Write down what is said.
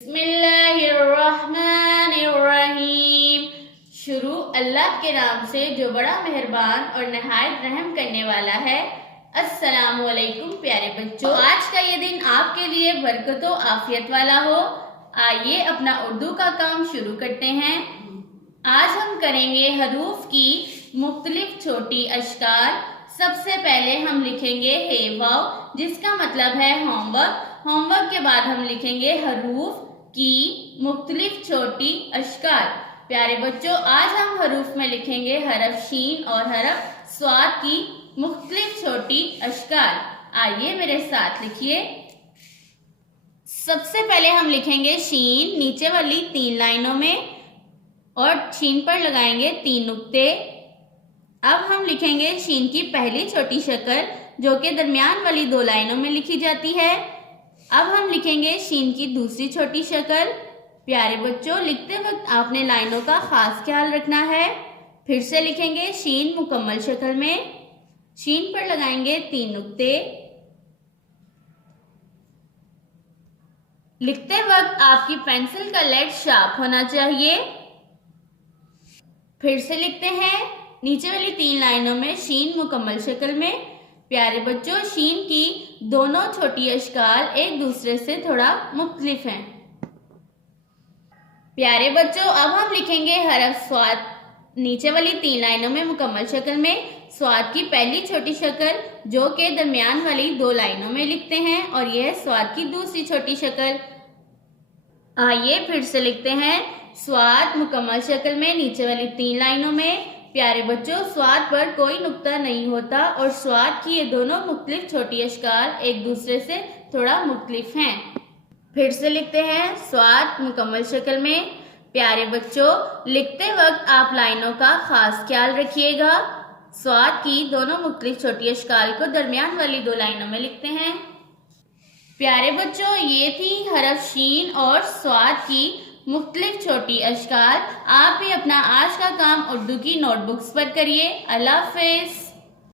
बिस्मिल्लाहिर्रहमानिर्रहीम। शुरू अल्लाह के नाम से जो बड़ा मेहरबान और नहायत रहम करने वाला है। अस्सलामु अलैकुम प्यारे बच्चों, आज का ये दिन आपके लिए बरकतो आफियत वाला हो। आइए अपना उर्दू का काम शुरू करते हैं। आज हम करेंगे हरूफ की मुख्तलिफ छोटी अशकार। सबसे पहले हम लिखेंगे हे वाव, जिसका मतलब है होमवर्क। होमवर्क के बाद हम लिखेंगे हरूफ की मुख्तलिफ छोटी अशकार। प्यारे बच्चों, आज हम हरूफ में लिखेंगे हरफ शीन और हरफ स्वाद की मुख्तलिफ छोटी अशकार। आइए मेरे साथ लिखिए। सबसे पहले हम लिखेंगे शीन नीचे वाली 3 लाइनों में और शीन पर लगाएंगे 3 नुक्ते। अब हम लिखेंगे शीन की पहली छोटी शक्ल जो कि दरमियान वाली 2 लाइनों में लिखी जाती है। अब हम लिखेंगे शीन की दूसरी छोटी शक्ल। प्यारे बच्चों, लिखते वक्त आपने लाइनों का खास ख्याल रखना है। फिर से लिखेंगे शीन मुकम्मल शक्ल में। शीन पर लगाएंगे 3 नुक्ते। लिखते वक्त आपकी पेंसिल का लेड शार्प होना चाहिए। फिर से लिखते हैं नीचे वाली 3 लाइनों में शीन मुकम्मल शक्ल में। प्यारे बच्चों, शीन की दोनों छोटी अशकार एक दूसरे से थोड़ा मुख्तलिफ हैं। प्यारे बच्चों, अब हम लिखेंगे हरफ स्वाद नीचे वाली 3 लाइनों में मुकम्मल शक्ल में। स्वाद की पहली छोटी शक्ल जो कि दरमियान वाली 2 लाइनों में लिखते हैं और यह स्वाद की दूसरी छोटी शक्ल। आइए फिर से लिखते हैं स्वाद मुकम्मल शक्ल में नीचे वाली 3 लाइनों में। प्यारे बच्चों, स्वाद पर कोई नुक्ता नहीं होता और स्वाद की ये दोनों मुख्तलिफ छोटी अशकार एक दूसरे से थोड़ा मुख्तलिफ हैं। फिर से लिखते हैं स्वाद मुकम्मल शक्ल में। प्यारे बच्चों, लिखते वक्त आप लाइनों का खास ख्याल रखिएगा। स्वाद की दोनों मुख्तलिफ छोटी अशकार को दरमियान वाली 2 लाइनों में लिखते हैं। प्यारे बच्चों, ये थी हरफ शीन और स्वाद की मुख्तलिफ छोटी अशकार। आप भी अपना आज का काम उर्दू की नोटबुक्स पर करिए। अल्लाह हाफिज़।